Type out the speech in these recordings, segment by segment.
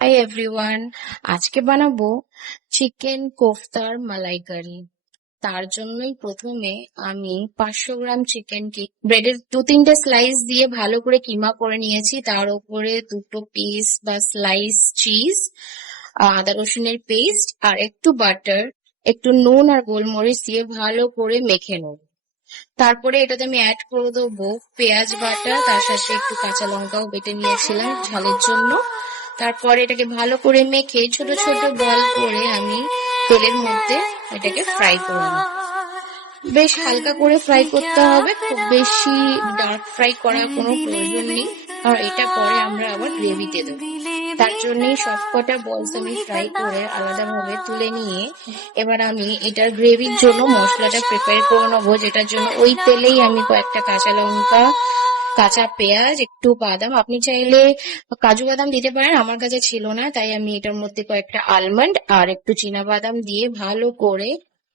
Hi everyone, আজকে বানাবো chicken কোফতার মালাইকারি। তার জন্যই প্রথমে আমি 500 গ্রাম চিকেনকে ব্রেডের 2-3টে স্লাইস দিয়ে ভালো করে কিমা করে নিয়েছি। তার উপরে 2টো পিস বা স্লাইস চিজ, আদা রসুনের পেস্ট আর একটু বাটার, একটু নুন আর গোলমরিচ দিয়ে ভালো করে মেখে নেব। তারপরে এটাতে আমি অ্যাড করে দেবো পেঁয়াজ বাটা, তার সাথে একটু কাঁচা লঙ্কাও বেটে নিয়েছিলাম ঝালের জন্য। তারপরে এটাকে ভালো করে মেখে ছোট ছোট বল করে আমি তেলের মধ্যে এটাকে ফ্রাই করে নেব। বেশ হালকা করে ফ্রাই করতে হবে, খুব বেশি ডার্ক ফ্রাই করার কোনো প্রয়োজন নেই, আর এটা পরে আমরা আবার গ্রেভিতে দেবো। তার জন্যই সবকটা বলস আমি ফ্রাই করে আলাদাভাবে তুলে নিয়ে এবার আমি এটার গ্রেভির জন্য মশলাটা প্রিপেয়ার করে নেবো, যেটার জন্য ওই তেলেই আমি কয়েকটা কাঁচা লঙ্কা, কাঁচা পেঁয়াজ, একটু বাদাম, আপনি চাইলে কাজু বাদাম দিতে পারেন, আমার কাছে ছিল না তাই আমি এটার মধ্যে কয়েকটা আলমন্ড আর একটু চীনা বাদাম দিয়ে ভালো করে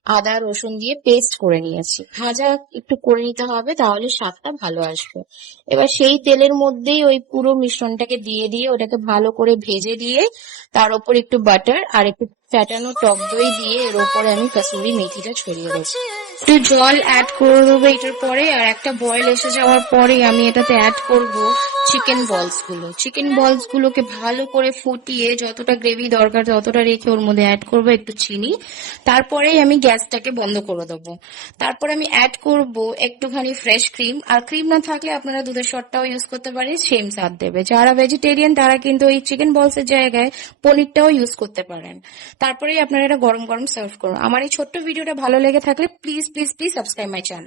আদা রসুন দিয়ে পেস্ট করে নিয়েছি। ভাজা একটু করে নিতে হবে, তাহলে স্বাদটা ভালো আসবে। এবার সেই তেলের মধ্যেই ওই পুরো মিশ্রণটাকে দিয়ে ওটাকে ভালো করে ভেজে দিয়ে তার উপর একটু বাটার আর একটু ফ্যাটানো টক দই দিয়ে এর উপরে আমি কাসুরি মেথিটা ছড়িয়ে দেবো। একটু জল অ্যাড করে দেবো এটার পরে, আর একটা বয়েল এসে যাওয়ার পরে আমি এটাতে অ্যাড করব চিকেন বলস গুলোকে ভালো করে ফুটিয়ে যতটা গ্রেভি দরকার ততটা রেখে ওর মধ্যে অ্যাড করব একটু চিনি। তারপরেই আমি গ্যাসটাকে বন্ধ করে দেবো। তারপরে আমি অ্যাড করব একটুখানি ফ্রেশ ক্রিম, আর ক্রিম না থাকলে আপনারা দুধের শটটাও ইউজ করতে পারেন, সেম স্বাদ দেবে। যারা ভেজিটেরিয়ান তারা কিন্তু এই চিকেন বলসের জায়গায় পনিরটাও ইউজ করতে পারেন। তারপরেই আপনারা এটা গরম গরম সার্ভ করুন। আমার এই ছোট্ট ভিডিওটা ভালো লেগে থাকলে please please please subscribe my channel.